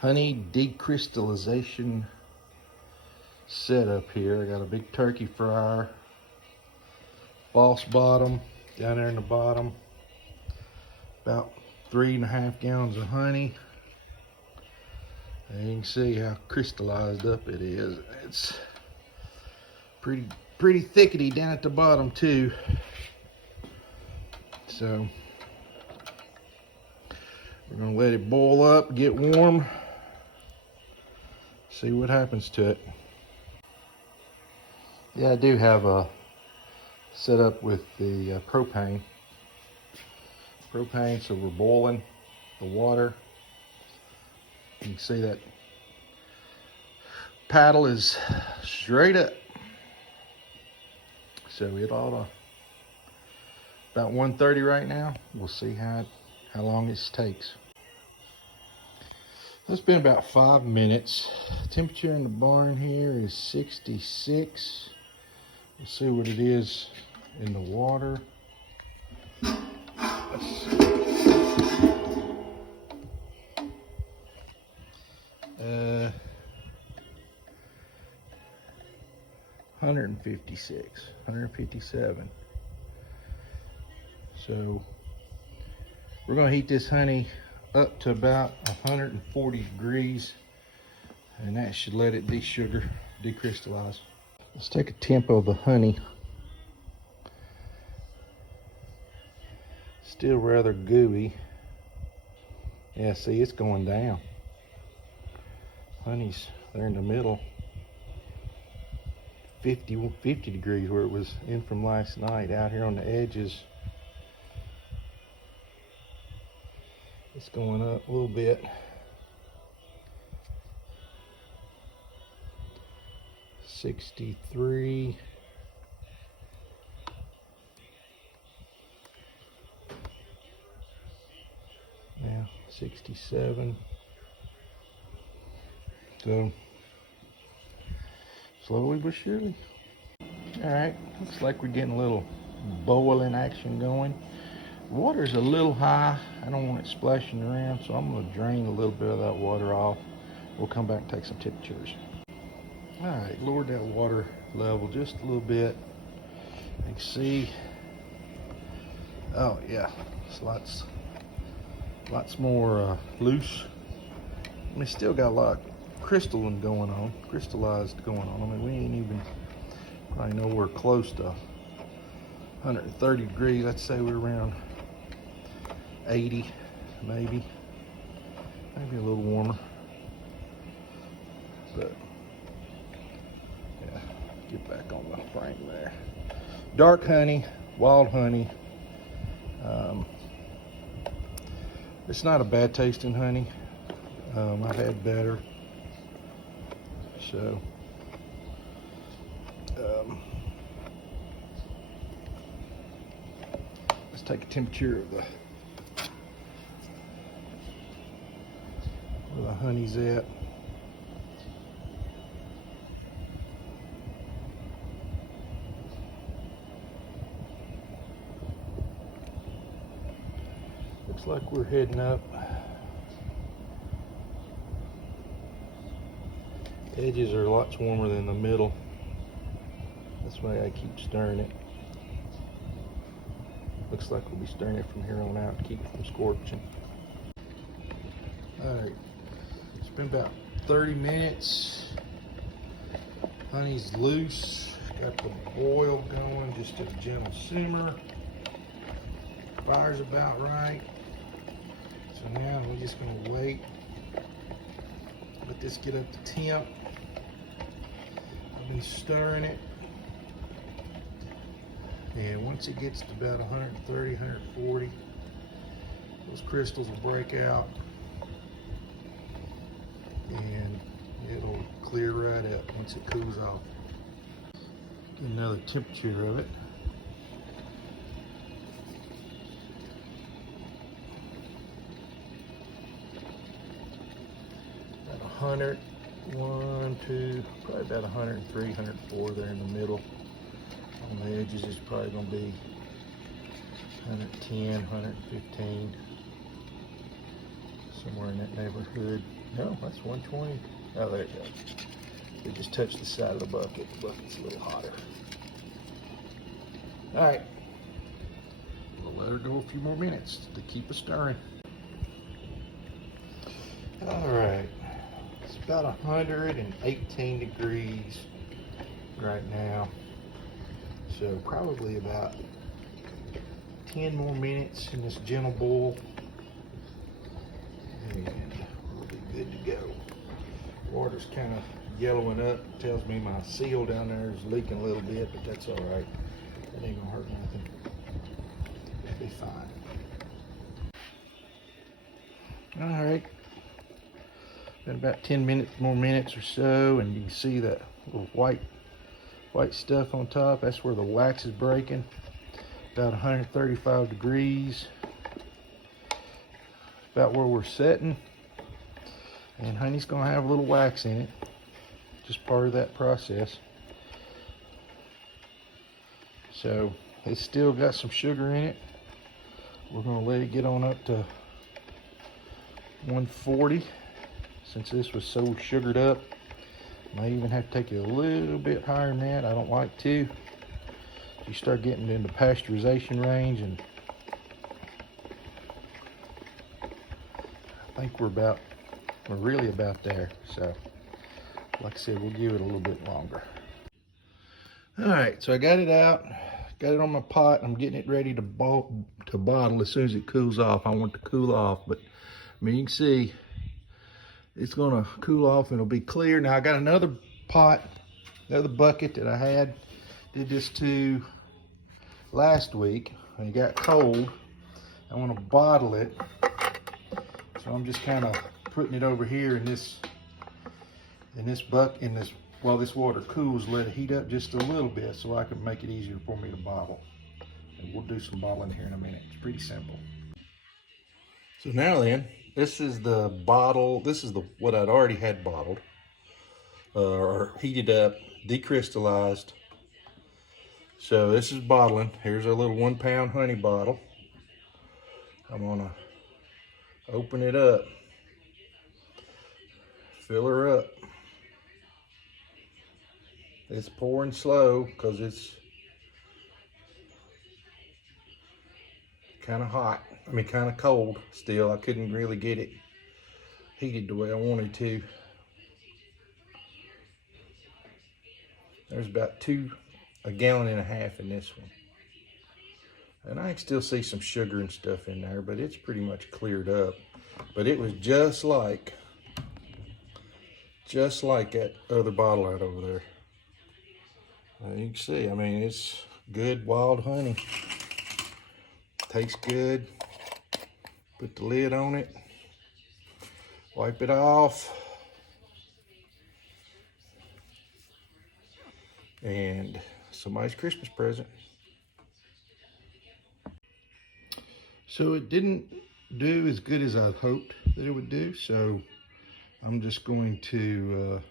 honey decrystallization setup here. I got a big turkey fryer, false bottom down there in the bottom, about 3.5 gallons of honey. And you can see how crystallized up it is. It's pretty thickety down at the bottom too. So we're gonna let it boil up, get warm, see what happens to it. Yeah, I do have a setup with the propane, so we're boiling the water. You can see that paddle is straight up. So it ought to, about 130 right now. We'll see how long this takes. It's been about 5 minutes. Temperature in the barn here is 66. We'll see what it is in the water. Let's see. 156, 157. So we're going to heat this honey up to about 140 degrees, and that should let it decrystallize. Let's take a temp of the honey. Still rather gooey. Yeah, see, it's going down. Honey's there in the middle. 50 degrees where it was in from last night. Out here on the edges, it's going up a little bit. 63. Now 67. So slowly but surely. All right, looks like we're getting a little boiling action going. Water's a little high. I don't want it splashing around, so I'm gonna drain a little bit of that water off. We'll come back and take some temperatures. All right, lowered that water level just a little bit. You can see, oh yeah, it's lots more loose. I mean, still got a lot of crystallized going on. I mean, we ain't even probably nowhere close to 130 degrees. I'd say we're around 80, maybe a little warmer. But yeah, get back on the frame there. Dark honey, wild honey. It's not a bad tasting honey. I've had better. So let's take a temperature of where the honey's at. Looks like we're heading up. Edges are lots warmer than the middle. That's why I keep stirring it. Looks like we'll be stirring it from here on out to keep it from scorching. All right, it's been about 30 minutes. Honey's loose. Got the boil going, just a gentle simmer. Fire's about right. So now we're just gonna wait. Let this get up to temp. I've been stirring it. And once it gets to about 130, 140, those crystals will break out and it'll clear right up once it cools off. Get another temperature of it. About 100, 1, 2, probably about 103, 104 there in the middle. On the edges is probably going to be 110, 115. somewhere in that neighborhood. No, that's 120. Oh, there it goes. It just touched the side of the bucket. The bucket's a little hotter. All right, we'll let her go a few more minutes to keep us stirring. All right, it's about 118 degrees right now. So probably about 10 more minutes in this gentle boil, and we'll be good to go. Water's kind of yellowing up. Tells me my seal down there is leaking a little bit, but that's all right. That ain't gonna hurt nothing. It'll be fine. All right. Been about 10 more minutes or so, and you can see that little white stuff on top. That's where the wax is breaking. About 135 degrees. About where we're setting. And honey's gonna have a little wax in it. Just part of that process. So it's still got some sugar in it. We're gonna let it get on up to 140. Since this was so sugared up, might even have to take it a little bit higher than that. I don't like to. You start getting into pasteurization range, and I think we're really about there. So like I said, we'll give it a little bit longer. All right, so I got it out, got it on my pot. I'm getting it ready to bottle as soon as it cools off. I want it to cool off, but I mean, you can see it's gonna cool off and it'll be clear. Now I got another pot, another bucket that I did this to last week, and it got cold. I want to bottle it, so I'm just kind of putting it over here in this while this water cools. Let it heat up just a little bit so I can make it easier for me to bottle. And we'll do some bottling here in a minute. It's pretty simple. So now then, this is the bottle. This is what I'd already had bottled or heated up, de-crystallized. So this is bottling. Here's a little 1 pound honey bottle. I'm gonna open it up, fill her up. It's pouring slow because it's kind of hot. I mean, kind of cold still. I couldn't really get it heated the way I wanted to. There's about 1.5 gallons in this one. And I can still see some sugar and stuff in there, but it's pretty much cleared up. But it was just like that other bottle out over there. You can see, I mean, it's good wild honey. Tastes good. Put the lid on it. Wipe it off. And somebody's Christmas present. So it didn't do as good as I hoped that it would do. So I'm just going to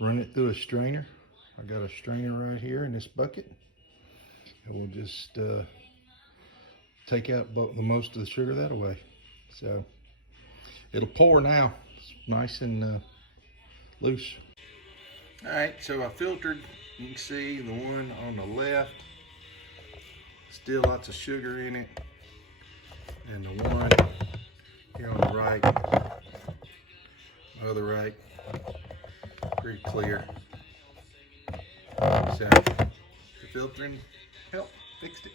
run it through a strainer. I got a strainer right here in this bucket. And we'll just take out the most of the sugar that way. So it'll pour now. It's nice and loose. All right, so I filtered. You can see the one on the left, still lots of sugar in it. And the one here on the right, other right, pretty clear. So the filtering helped, fixed it.